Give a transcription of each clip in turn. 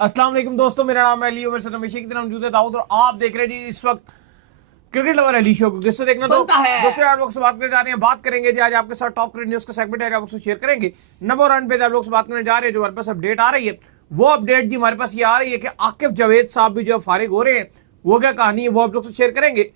अस्सलाम वालेकुम दोस्तों, मेरा नाम है अली और मेरे साथ हमेशा की तरह मौजूद है दाऊद और आप देख रहे हैं जी इस वक्त क्रिकेट लवर अली शो को। किससे देखना तो दूसरे आप लोग से बात करने जा रहे हैं। बात करेंगे जी आज आपके साथ टॉप क्रिकेट न्यूज का सेगमेंट है, आप लोग से शेयर करेंगे। नंबर 1 पे आप लोग से बात करने जा रहे हैं, जो हमारे पास अपडेट आ रही है वो अपडेट जी हमारे पास ये आ रही है कि आकिब जावेद साहब भी जो फारिग हो रहे हैं। वो क्या कहानी है वो आप लोग से शेयर करेंगे।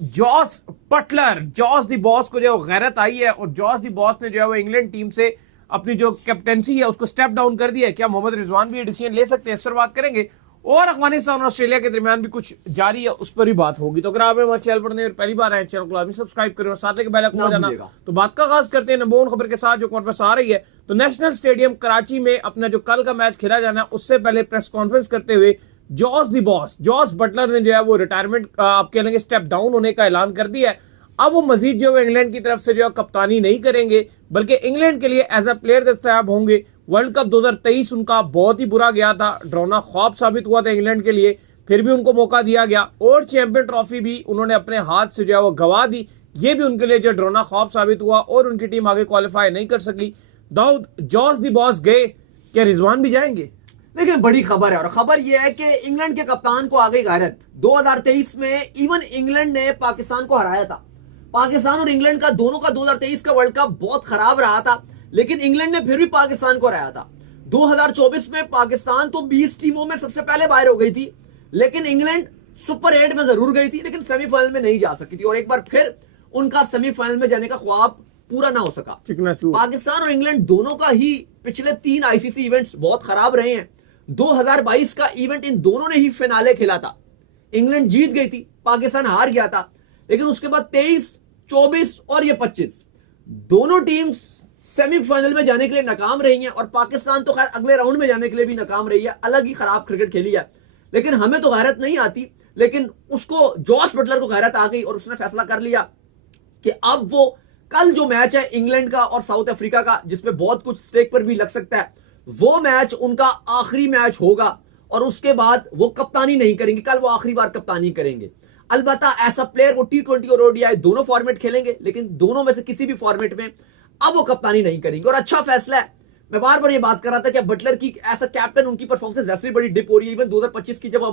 जॉस बटलर, जॉस दी बॉस को जो गैरत आई है और जॉस दी बॉस ने जो है वो इंग्लैंड टीम से अपनी जो कैप्टेंसी है उसको स्टेप डाउन कर दिया है। क्या मोहम्मद रिजवान भी ये डिसीजन ले सकते हैं, इस पर बात करेंगे। और अफगानिस्तान और ऑस्ट्रेलिया के दरमियान भी कुछ जारी है, उस पर भी बात होगी। तो अगर आप हमारे चैनल पर पहली बार आए चैनल को लाजमी सब्सक्राइब करें और साथ ही बेल आइकन बजाना। तो बात का आगाज करते हैं नंबर 1 खबर के साथ जो हमारे पास आ रही है। तो नेशनल स्टेडियम कराची में अपना जो कल का मैच खेला जाना है उससे पहले प्रेस कॉन्फ्रेंस करते हुए जॉस दी बॉस, जॉस बटलर ने जो है वो रिटायरमेंट आप कह लेंगे स्टेप डाउन होने का ऐलान कर दिया है। अब वो मजीद जो है इंग्लैंड की तरफ से जो है कप्तानी नहीं करेंगे, बल्कि इंग्लैंड के लिए एज अ प्लेयर दस्तयाब होंगे। वर्ल्ड कप 2023 उनका बहुत ही बुरा गया था, डरावना ख्वाब साबित हुआ था इंग्लैंड के लिए, फिर भी उनको मौका दिया गया और चैंपियन ट्रॉफी भी उन्होंने अपने हाथ से जो है वो गवा दी। ये भी उनके लिए जो डरावना ख्वाब साबित हुआ और उनकी टीम आगे क्वालिफाई नहीं कर सकी। दाऊद, जॉस दी बॉस गए, क्या रिजवान भी जाएंगे? देखिए बड़ी खबर है और खबर यह है कि इंग्लैंड के कप्तान को आ गई गैरत। 2023 में इवन इंग्लैंड ने पाकिस्तान को हराया था। पाकिस्तान और इंग्लैंड का दोनों का 2023 का वर्ल्ड कप बहुत खराब रहा था, लेकिन इंग्लैंड ने फिर भी पाकिस्तान को हराया था। 2024 में पाकिस्तान तो 20 टीमों में सबसे पहले बाहर हो गई थी, लेकिन इंग्लैंड सुपर 8 में जरूर गई थी, लेकिन सेमीफाइनल में नहीं जा सकी थी और एक बार फिर उनका सेमीफाइनल में जाने का ख्वाब पूरा ना हो सका। पाकिस्तान और इंग्लैंड दोनों का ही पिछले 3 आईसीसी इवेंट्स बहुत खराब रहे हैं। 2022 का इवेंट इन दोनों ने ही फिनाले खेला था, इंग्लैंड जीत गई थी, पाकिस्तान हार गया था। लेकिन उसके बाद 23, 24 और ये 25 दोनों टीम्स सेमीफाइनल में जाने के लिए नाकाम रही हैं और पाकिस्तान तो खैर अगले राउंड में जाने के लिए भी नाकाम रही है, अलग ही खराब क्रिकेट खेली है। लेकिन हमें तो गैरत नहीं आती, लेकिन उसको जॉस बटलर को गैरत आ गई और उसने फैसला कर लिया कि अब वो कल जो मैच है इंग्लैंड का और साउथ अफ्रीका का, जिसमें बहुत कुछ स्टेक पर भी लग सकता है, वो मैच उनका आखिरी मैच होगा और उसके बाद वो कप्तानी नहीं करेंगे। कल वो आखिरी बार कप्तानी करेंगे। अलबत्ता ऐसा प्लेयर वो T20 और ODI दोनों फॉर्मेट खेलेंगे, लेकिन दोनों में से किसी भी फॉर्मेट में अब वो कप्तानी नहीं करेंगे और अच्छा फैसला है। मैं बार बार ये बात कर रहा था कि बटलर की एज अ कैप्टन उनकी परफॉर्मेंस वैसे बड़ी डिप हो रही है। इवन 2025 की जब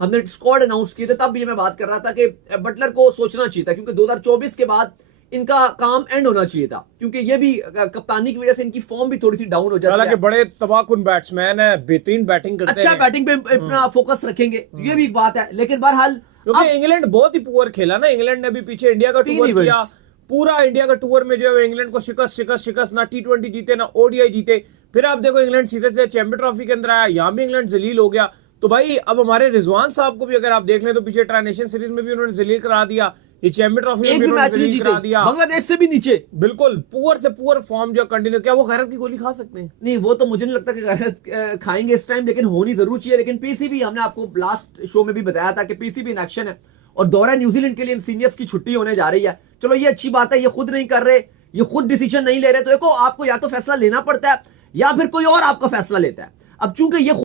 हमने स्क्वाड अनाउंस किए थे तब भी मैं बात कर रहा था कि बटलर को सोचना चाहिए था, क्योंकि 2024 के बाद इनका काम एंड होना चाहिए था, क्योंकि ये भी कप्तानी की वजह से इनकी फॉर्म भी थोड़ी सी डाउन हो जाती है। हालांकि बड़े तबाहकुन बैट्समैन है, बेहतरीन बैटिंग करते हैं, अच्छा बैटिंग पे अपना फोकस रखेंगे, ये भी एक बात है। लेकिन बहरहाल क्योंकि इंग्लैंड बहुत ही पुअर खेला ना, इंग्लैंड ने भी पीछे इंडिया का टूर किया, पूरा इंडिया का टूर में जो है इंग्लैंड को शिकस्त ना T20 जीते ना ODI जीते। फिर आप देखो इंग्लैंड सीधे से चैंपियन ट्रॉफी के अंदर आया, यहां भी इंग्लैंड जलील हो गया। तो भाई अब हमारे रिजवान साहब को भी अगर आप देख लें तो पीछे ट्राई नेशन सीरीज में भी उन्होंने जलील करा दिया, ये चैंपियन ट्रॉफी में भी उन्होंने जलील करा दिया, बांग्लादेश से भी नीचे। बिल्कुल पुअर से पुअर फॉर्म जो कंटिन्यू। क्या वो गैरत की गोली खा सकते हैं? नहीं, वो तो मुझे नहीं लगता कि गैरत खाएंगे इस टाइम, लेकिन होनी जरूर चाहिए। लेकिन पीसीबी, हमने आपको लास्ट शो में भी बताया था कि पीसीबी इन एक्शन है और दौरा न्यूजीलैंड के लिए सीनियर्स की छुट्टी होने जा रही है। चलो ये अच्छी बात है, ये खुद नहीं कर रहे, ये खुद डिसीजन नहीं ले रहे। तो देखो आपको या तो फैसला लेना पड़ता है या फिर कोई और आपका फैसला लेता है। अब चूंकि ये खुद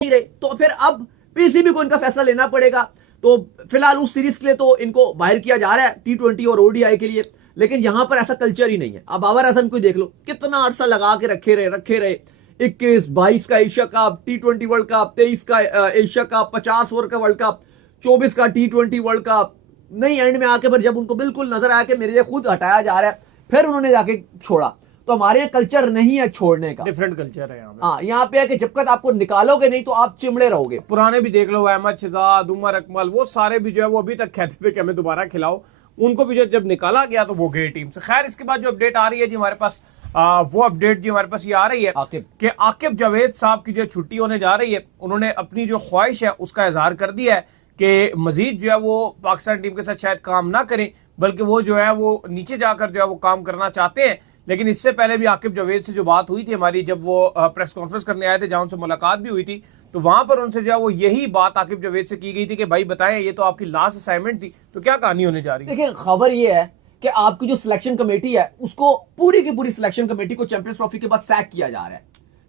नहीं रहे तो फिर अब पीसीबी को इनका फैसला लेना पड़ेगा। तो फिलहाल उस सीरीज के लिए तो इनको बाहर किया जा रहा है T20 और ODI के लिए, लेकिन यहां पर ऐसा कल्चर ही नहीं है। अब बाबर आजम को देख लो, कितना अरसा लगा के रखे रहे 21, 22 का Asia cup, T20 world cup, 23 का एशिया कप, 50 ओवर का वर्ल्ड कप, 24 का T20 वर्ल्ड कप। नहीं, एंड में आके पर जब उनको बिल्कुल नजर आया कि मेरे लिए खुद हटाया जा रहा है, फिर उन्होंने जाके छोड़ा। तो हमारे यहाँ कल्चर नहीं है छोड़ने का, डिफरेंट कल्चर है यहाँ पे। हाँ, यहाँ पे है कि जब तक आपको निकालोगे नहीं तो आप चिमड़े रहोगे। पुराने भी देख लो, अहमद शहजाद, उमर अकमल, वो सारे भी जो है वो अभी तक कहते थे कि हमें दोबारा खिलाओ, उनको भी जब निकाला गया तो वो गए टीम से। खैर इसके बाद जो अपडेट आ रही है जी हमारे पास, वो अपडेट जी हमारे पास ये आ रही है कि आकिब जावेद साहब की जो छुट्टी होने जा रही है, उन्होंने अपनी जो ख्वाहिश है उसका इजहार कर दिया है कि मजीद जो है वो पाकिस्तान टीम के साथ शायद काम ना करें, बल्कि वो जो है वो नीचे जाकर जो है वो काम करना चाहते हैं। लेकिन इससे पहले भी आकिब जावेद से जो बात हुई थी हमारी, जब वो प्रेस कॉन्फ्रेंस करने आए थे जहां उनसे मुलाकात भी हुई थी, तो वहां पर उनसे जो है वो यही बात आकिब जावेद से की गई थी कि भाई बताएं, ये तो आपकी लास्ट असाइनमेंट थी, तो क्या कहानी होने जा रही है? देखिए खबर ये है कि आपकी जो सिलेक्शन कमेटी है उसको पूरी की पूरी सिलेक्शन कमेटी को चैंपियंस ट्रॉफी के बाद सैक किया जा रहा है,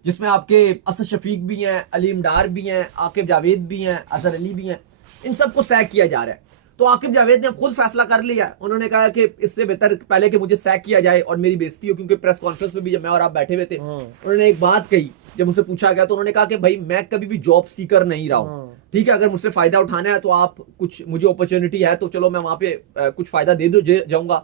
जिसमें आपके असद शफीक भी हैं, अलीम डार भी हैं, आकिब जावेद भी हैं, अजहर अली भी हैं, इन सबको सैक किया जा रहा है। तो आकिब जावेद ने खुद फैसला कर लिया। उन्होंने कहा कि इससे बेहतर पहले कि मुझे सैक किया जाए और मेरी बेइज्जती हो, क्योंकि प्रेस कॉन्फ्रेंस में भी जब मैं और आप बैठे हुए थे, उन्होंने एक बात कही, जब मुझसे पूछा गया तो उन्होंने कहा कि भाई मैं कभी भी जॉब सीकर नहीं रहा हूं, ठीक है, अगर मुझसे फायदा उठाना है तो आप कुछ, मुझे अपॉर्चुनिटी है तो चलो मैं वहां पे कुछ फायदा दे जाऊंगा,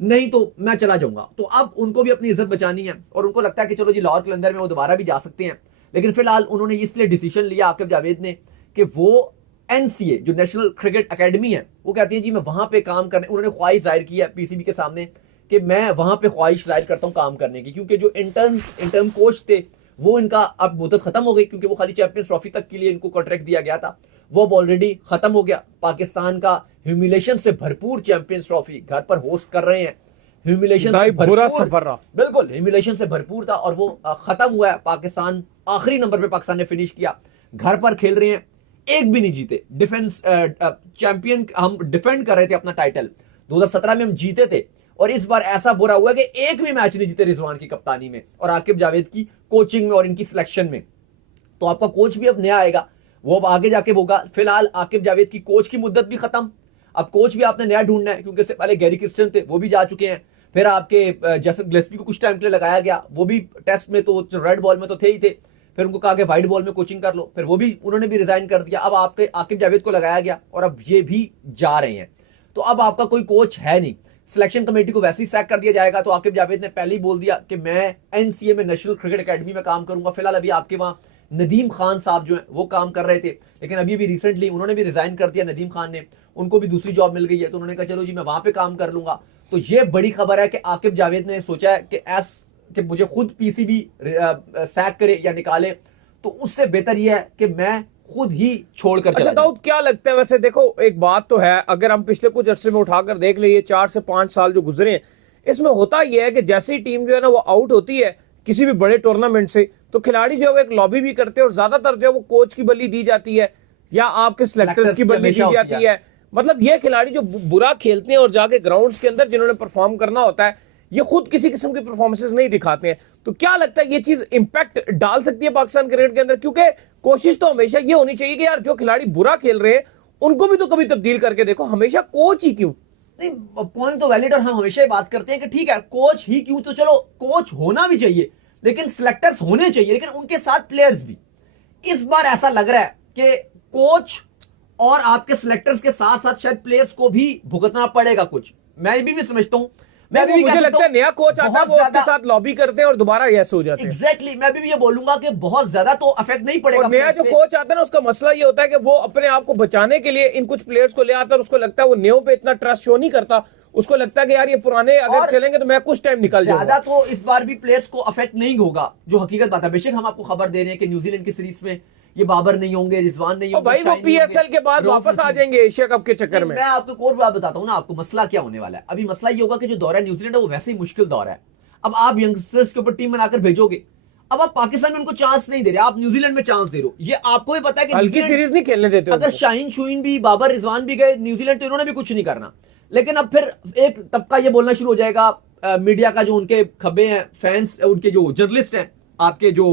नहीं तो मैं चला जाऊंगा। तो अब उनको भी अपनी इज्जत बचानी है और उनको लगता है कि चलो जी लाहौर कलंदर में वो दोबारा भी जा सकते हैं। लेकिन फिलहाल उन्होंने इसलिए डिसीजन लिया आकिब जावेद ने कि वो एनसीए जो नेशनल क्रिकेट एकेडमी है, वो कहती है जी मैं वहां पे काम करने, उन्होंने ख्वाहिश जाहिर की है पीसीबी के सामने कि मैं वहां पे ख्वाहिश जाहिर करता हूं काम करने की, क्योंकि जो इंटर्न कोच थे वो इनका अब मुद्दत खत्म हो गई, क्योंकि वो खाली चैंपियंस ट्रॉफी तक के लिए इनको कॉन्ट्रैक्ट दिया गया था, वो अब ऑलरेडी खत्म हो गया। पाकिस्तान का ह्यूमिलेशन से भरपूर चैंपियंस ट्रॉफी घर पर होस्ट कर रहे हैं, ह्यूमिलेशन से बुरा सफर रहा, बिल्कुल ह्यूमिलेशन से भरपूर था और वो खत्म हुआ है। पाकिस्तान आखिरी नंबर पे पाकिस्तान ने फिनिश किया, घर पर खेल रहे हैं, एक भी नहीं जीते। डिफेंस चैंपियन हम डिफेंड कर रहे थे अपना टाइटल, 2017 में हम जीते थे और इस बार ऐसा बुरा हुआ कि एक भी मैच नहीं जीते रिजवान की कप्तानी में और आकिब जावेद की कोचिंग में और इनकी सिलेक्शन में। तो आपका कोच भी अब नया आएगा, वो अब आगे जाके होगा। फिलहाल आकिब जावेद की कोच की मुद्दत भी खत्म, अब कोच भी आपने नया ढूंढना है, क्योंकि इससे पहले गैरी क्रिस्टन थे, वो भी जा चुके हैं। फिर आपके जैसन गिलेस्पी को कुछ टाइम के लिए लगाया गया, वो भी टेस्ट में तो रेड बॉल में तो थे ही थे, फिर उनको कहा कि व्हाइट बॉल में कोचिंग कर लो, फिर वो भी उन्होंने भी रिजाइन कर दिया। अब आपके आकिब जावेद को लगाया गया और अब ये भी जा रहे हैं, तो अब आपका कोई कोच है नहीं। सिलेक्शन कमेटी को वैसे ही सैक कर दिया जाएगा। तो आकिब जावेद ने पहले ही बोल दिया कि मैं एनसीए में नेशनल क्रिकेट एकेडमी में काम करूंगा। फिलहाल अभी आपके वहां नदीम खान साहब जो है वो काम कर रहे थे, लेकिन अभी भी रिसेंटली उन्होंने भी रिजाइन कर दिया, नदीम खान ने, उनको भी दूसरी जॉब मिल गई है। तो उन्होंने कहा चलो जी मैं वहां पे काम कर लूंगा। तो ये बड़ी खबर है कि आकिब जावेद ने सोचा है कि मुझे खुद पीसीबी सैक करे या निकाले, तो उससे बेहतर यह है कि मैं खुद ही छोड़कर अच्छा दाऊद, क्या लगता है वैसे? देखो एक बात तो है, अगर हम पिछले कुछ अरसे में उठाकर देख ले, 4 से 5 साल जो गुजरे हैं, इसमें होता यह है कि जैसे ही टीम जो है ना वो आउट होती है किसी भी बड़े टूर्नामेंट से, तो खिलाड़ी जो है वो एक लॉबी भी करते हैं और ज्यादातर जो है वो कोच की बली दी जाती है या आपके सिलेक्टर्स की बली दी जाती है। मतलब ये खिलाड़ी जो बुरा खेलते हैं और जाके ग्राउंड्स के अंदर जिन्होंने परफॉर्म करना होता है, ये खुद किसी किस्म की परफॉर्मेंसेस नहीं दिखाते हैं। तो क्या लगता है ये चीज इंपैक्ट डाल सकती है पाकिस्तान क्रिकेट के अंदर? क्योंकि कोशिश तो हमेशा ये होनी चाहिए कि यार जो खिलाड़ी बुरा खेल रहे हैं उनको भी तो कभी तब्दील करके देखो, हमेशा कोच ही क्यों? नहीं, पॉइंट तो वैलिड और हम हमेशा ही बात करते हैं कि ठीक है कोच ही क्यों, तो चलो कोच होना भी चाहिए, लेकिन सिलेक्टर्स होने चाहिए, लेकिन उनके साथ प्लेयर्स भी। इस बार ऐसा लग रहा है कि कोच और आपके सिलेक्टर्स के साथ साथ शायद प्लेयर्स को भी भुगतना पड़ेगा कुछ। मैं भी समझता हूं, मुझे लगता है नया कोच आता है वो उसके साथ लॉबी करते हैं और दोबारा यस हो जाते हैं। एग्जैक्टली, मैं भी ये बोलूंगा कि बहुत ज्यादा तो अफेक्ट नहीं पड़ेगा। और नया जो कोच आता है ना उसका मसला ये होता है कि वो अपने आप को बचाने के लिए इन कुछ प्लेयर्स को ले आता है और उसको लगता है वो न्यू पे इतना ट्रस्ट शो नहीं करता, उसको लगता है कि यार ये पुराने अगर चलेंगे तो मैं कुछ टाइम निकल जाऊंगा। ज्यादा तो इस बार भी प्लेयर्स को अफेक्ट नहीं होगा, जो हकीकत बात है। बेशक हम आपको खबर दे रहे हैं कि न्यूजीलैंड की सीरीज में ये बाबर नहीं होंगे, रिजवान नहीं होंगे, भाई वो पीएसएल के बाद वापस आ जाएंगे एशिया कप के चक्कर में। मैं आपको एक और बात बताता हूं ना, आपको मसला क्या होने वाला है। अभी मसला ये होगा कि जो दौर है न्यूजीलैंड है वो वैसे ही मुश्किल दौर है। अब आप यंगस्टर्स के ऊपर टीम बनाकर भेजोगे, अब आप पाकिस्तान में उनको चांस नहीं दे रहे, आप न्यूजीलैंड में चांस दे रहे हो। ये आपको भी पता है कि हल्की सीरीज नहीं खेलने देते। अगर शाहीन शुइन भी, बाबर रिजवान भी गए न्यूजीलैंड तो इन्होंने भी कुछ नहीं करना। लेकिन अब फिर एक तबका ये बोलना शुरू हो जाएगा, मीडिया का जो उनके खब्बे हैं, फैंस, उनके जो जर्नलिस्ट हैं, आपके जो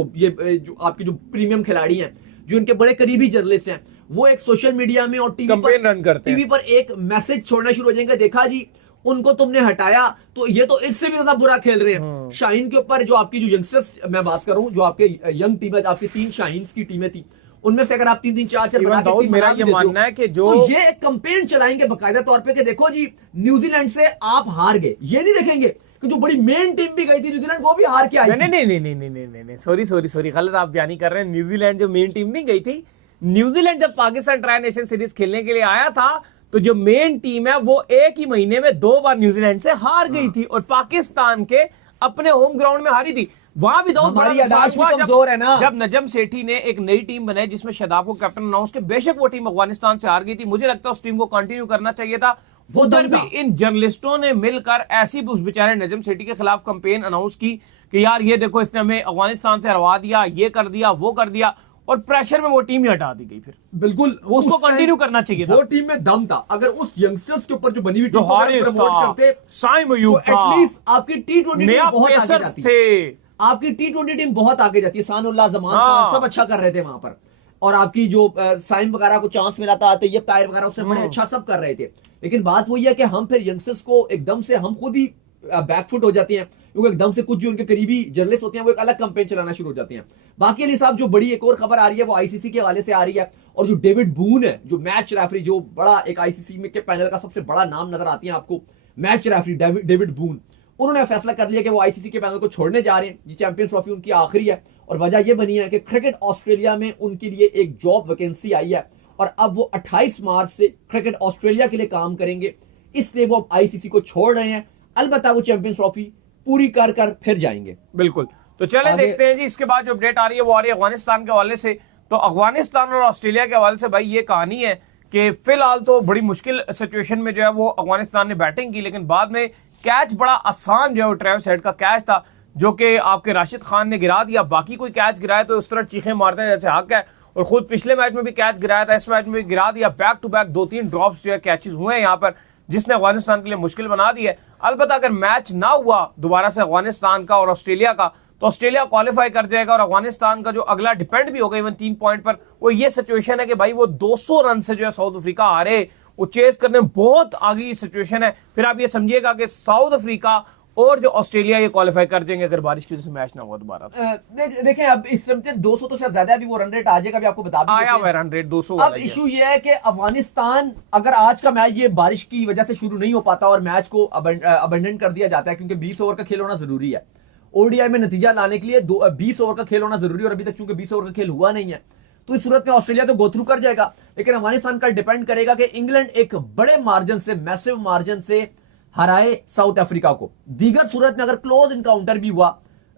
आपके जो प्रीमियम खिलाड़ी हैं, जो इनके बड़े करीबी जर्नलिस्ट हैं, वो एक सोशल मीडिया में और टीवी पर एक मैसेज छोड़ना शुरू हो जाएंगे, देखा जी उनको तुमने हटाया तो ये तो इससे भी ज्यादा बुरा खेल रहे हैं। शाहीन के ऊपर जो आपकी जो यंगस्टर्स मैं बात कर रहा हूं, जो आपके यंग टीम है, आपकी 3 शाहीन की टीमें थी, उनमें से अगर आप 3-3, 4-4 मेरा ये मानना है कि जो तो ये कंपेन चलाएंगे बाकायदा तौर पे कि देखो जी न्यूजीलैंड से आप हार गए। ये नहीं देखेंगे कि जो बड़ी मेन टीम भी गई थी न्यूजीलैंड, वो भी हार के आई। नहीं, सॉरी, गलत आप बयानी कर रहे हैं। न्यूजीलैंड जो मेन टीम नहीं गई थी, न्यूजीलैंड जब पाकिस्तान ट्राई नेशन सीरीज खेलने के लिए आया था तो जो मेन टीम है वो एक ही महीने में 2 बार न्यूजीलैंड से हार गई थी और पाकिस्तान के अपने होम ग्राउंड में हारी थी। वहां भी हमारी याददाश्त भी कमजोर है ना। जब नजम सेठी ने एक नई टीम बनाई जिसमें शादाब को कैप्टन अनाउंस के, बेशक वो टीम अफगानिस्तान से हार गई थी, मुझे लगता है उस टीम को कंटिन्यू करना चाहिए था। उधर भी इन जर्नलिस्टों ने मिलकर ऐसी भी उस बेचारे नजम सेठी के खिलाफ कंपेन अनाउंस की कि यार ये देखो इसने हमें अफगानिस्तान से हरवा दिया, ये कर दिया, वो कर दिया, और प्रेशर में वो टीम ही हटा दी गई। फिर बिल्कुल उसको कंटिन्यू करना चाहिए था। वो टीम में दम था। अगर उस यंगस्टर्स के ऊपर जो बनी हुई टीम करते, साइम अयूब था, एटलीस्ट आपकी T20 टीम बहुत आगे जाती थे। आपकी T20 टीम बहुत आगे जाती है। सानुल्लाह, जमान खान सब अच्छा कर रहे थे वहां पर। और आपकी जो साइम वगैरह को चांस मिला था, तो ये पैर वगैरह उसने बड़े अच्छा सब कर रहे थे। लेकिन बात वही है कि हम फिर यंगस्टर्स को एकदम से हम खुद ही बैकफुट हो जाते हैं, क्योंकि एकदम से कुछ जो उनके करीबी जर्नलिस्ट होते हैं वो एक अलग कैंपेन चलाना शुरू हो जाते हैं। बाकी अली साहब, जो बड़ी एक और खबर आ रही है वो आईसीसी के हवाले से आ रही है, और जो डेविड बून है, जो मैच रेफरी, जो बड़ा एक आईसीसी में के पैनल का सबसे बड़ा नाम नजर आती है आपको, मैच रेफरी डेविड बून, उन्होंने फैसला कर लिया कि वो आईसीसी के पैनल को छोड़ने जा रहे हैं। ये चैंपियंस ट्रॉफी उनकी आखिरी है, और वजह यह बनी है कि क्रिकेट ऑस्ट्रेलिया में उनके लिए एक जॉब वैकेंसी आई है, और अब वो 28 मार्च से क्रिकेट ऑस्ट्रेलिया के लिए काम करेंगे, इसलिए वो अब आईसीसी को छोड़ रहे हैं। अलबत्ता वो चैंपियंस ट्रॉफी पूरी कर फिर जाएंगे। बिल्कुल, तो चले देखते हैं जी। इसके बाद जो अपडेट आ रही है वो आ रही है अफगानिस्तान के हवाले से। तो अफगानिस्तान और ऑस्ट्रेलिया के हवाले से भाई ये कहानी है कि फिलहाल तो बड़ी मुश्किल सिचुएशन में जो है वो अफगानिस्तान ने बैटिंग की, लेकिन बाद में कैच बड़ा आसान जो है वो ट्रेविस हेड का कैच था, जो कि आपके राशिद खान ने गिरा दिया। बाकी कोई कैच गिराए तो उस तरह चीखें मारते हैं जैसे हक है, और खुद पिछले मैच में भी कैच गिराया था, इस मैच में भी गिरा दिया। बैक टू बैक 2-3 ड्रॉप्स जो है कैचेस हुए हैं यहाँ पर, जिसने अफगानिस्तान के लिए मुश्किल बना दी है। अलबत्ता अगर मैच ना हुआ दोबारा से अफगानिस्तान का और ऑस्ट्रेलिया का, तो ऑस्ट्रेलिया क्वालिफाई कर जाएगा, और अफगानिस्तान का जो अगला डिपेंड भी होगा इवन 3 पॉइंट पर। वो ये सिचुएशन है कि भाई वो 200 रन से जो है साउथ अफ्रीका हारे, वो चेस करने में बहुत आगे सिचुएशन है। फिर आप ये समझिएगा कि साउथ अफ्रीका और जो ऑस्ट्रेलिया ये क्वालिफाई कर जाएंगे अगर बारिश की वजह से मैच ना हुआ दोबारा। देखें, अब इस समय 200 तो शायद ज्यादा, अभी वो रन रेट आ जाएगा, अभी आपको बता आया हुआ रन रेट 200। अब इशू ये है कि अफगानिस्तान, अगर आज का मैच ये बारिश की वजह से शुरू नहीं हो पाता और मैच को अबंडन कर दिया जाता है, क्योंकि 20 ओवर का खेल होना जरूरी है ओडीआई में नतीजा लाने के लिए, 20 ओवर का खेल होना जरूरी है, और अभी तक चूंकि 20 ओवर का खेल हुआ नहीं है, तो इस सूरत में ऑस्ट्रेलिया तो गो थ्रू कर जाएगा। लेकिन अफगानिस्तान का डिपेंड करेगा कि इंग्लैंड एक बड़े मार्जिन से, मैसिव मार्जिन से हराए साउथ अफ्रीका को। दीगर सूरत में अगर क्लोज इनकाउंटर भी हुआ,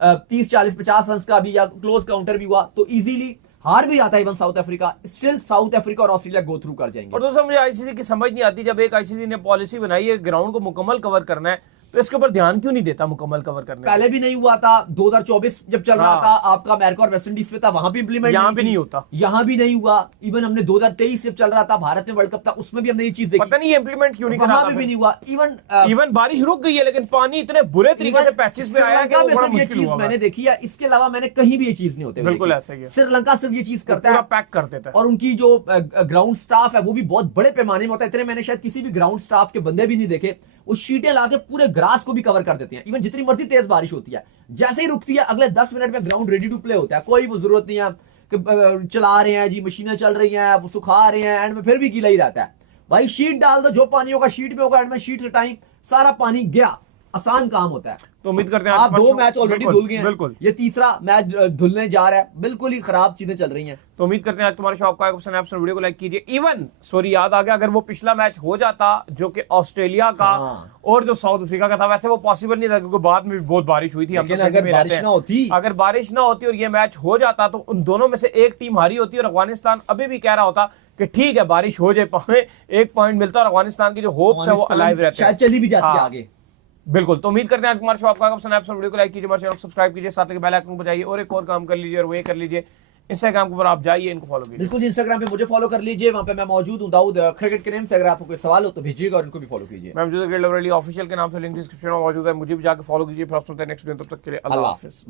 30, 40, 50 रन का भी, या क्लोज काउंटर भी हुआ, तो इजीली हार भी आता है even south Africa, still south Africa और ऑस्ट्रेलिया गो थ्रू कर जाएंगे। और दोस्तों, मुझे आईसीसी की समझ नहीं आती, जब एक आईसीसी ने पॉलिसी बनाई है ग्राउंड को मुकम्मल कवर करना है, तो इसके ऊपर ध्यान क्यों नहीं देता मुकम्मल कवर करने? पहले भी नहीं हुआ था, 2024 जब चल रहा था आपका अमेरिका और वेस्ट इंडीज में था, वहां भी इंप्लीमेंट, यहां भी नहीं होता, यहां भी नहीं हुआ। इवन हमने 2023 जब चल रहा था भारत में वर्ल्ड कप था, उसमें भी हमने ये चीज देखी, पता नहीं इंप्लीमेंट क्यों नहीं वहां भी नहीं हुआ। इवन बारिश रुक गई है, लेकिन पानी इतने बुरे तरीके से पैचेस में आया कि वो बड़ा मुश्किल हुआ। मैंने देखी है, इसके अलावा मैंने कहीं भी ये चीज नहीं होते। बिल्कुल ऐसा ही है, श्रीलंका सिर्फ ये चीज करता है, पैक कर देता है, और उनकी जो ग्राउंड स्टाफ है वो भी बहुत बड़े पैमाने में होता है। इतने मैंने शायद किसी भी ग्राउंड स्टाफ के बंदे भी नहीं देखे, वो शीटें लाके पूरे ग्रास को भी कवर कर देते हैं। इवन जितनी मर्जी तेज बारिश होती है, जैसे ही रुकती है अगले 10 मिनट में ग्राउंड रेडी टू प्ले होता है। कोई वो जरूरत नहीं है कि चला रहे हैं जी, मशीनें चल रही हैं, वो सुखा रहे हैं, एंड में फिर भी गीला ही रहता है। भाई शीट डाल दो, जो पानी होगा शीट में होगा, एंड में शीट से टाइम सारा पानी गया, आसान काम होता है। तो उम्मीद करते हैं आप 2 मैच ऑलरेडी धुल गए हैं, बिल्कुल ये तीसरा मैच धुलने जा रहा है, बिल्कुल ही खराब चीजें चल रही हैं। तो उम्मीद करते हैं आज तुम्हारे शो आपको आएगा पसंद, आप वीडियो को लाइक कीजिए। इवन सॉरी याद आ गया, अगर वो पिछला मैच हो जाता जो कि ऑस्ट्रेलिया का और जो साउथ अफ्रीका का था, वैसे वो पॉसिबल नहीं था क्योंकि बाद में भी बहुत बारिश हुई थी। अगर बारिश ना होती और ये मैच हो जाता तो उन दोनों में से एक टीम हारी होती, और अफगानिस्तान अभी भी कह रहा होता कि ठीक है बारिश हो जाए, 1 पॉइंट मिलता, और अफगानिस्तान की जो होप्स है वो अलाइव रहते हैं, शायद चली भी जाती है आगे। बिल्कुल। तो उम्मीद करते हैं आज हमारे शो आपको पसंद आया। वीडियो को लाइक कीजिए, हमारे चैनल को सब्सक्राइब कीजिए, साथ में बेल आइकन को बजाइए, और एक और काम कर लीजिए, और वो ये कर लीजिए, इंस्टाग्राम के ऊपर आप जाइए, इनको फॉलो कीजिए। बिल्कुल, इंस्टाग्राम पे मुझे फॉलो कर लीजिए, वहां पे मैं मौजूद हूं दाऊद क्रिकेट के नेम से। अगर आपको कोई सवाल हो तो भेजिएगा, और इनको भी फॉलो कीजिए। मैं क्रिकेट लवर अली ऑफिशियल के नाम से लिंक डिस्क्रिप्शन में मौजूद है, मुझे भी जाकर फॉलो कीजिए। फिर नेक्स्ट दिन, तब तक के लिए अल्लाह हाफिज़।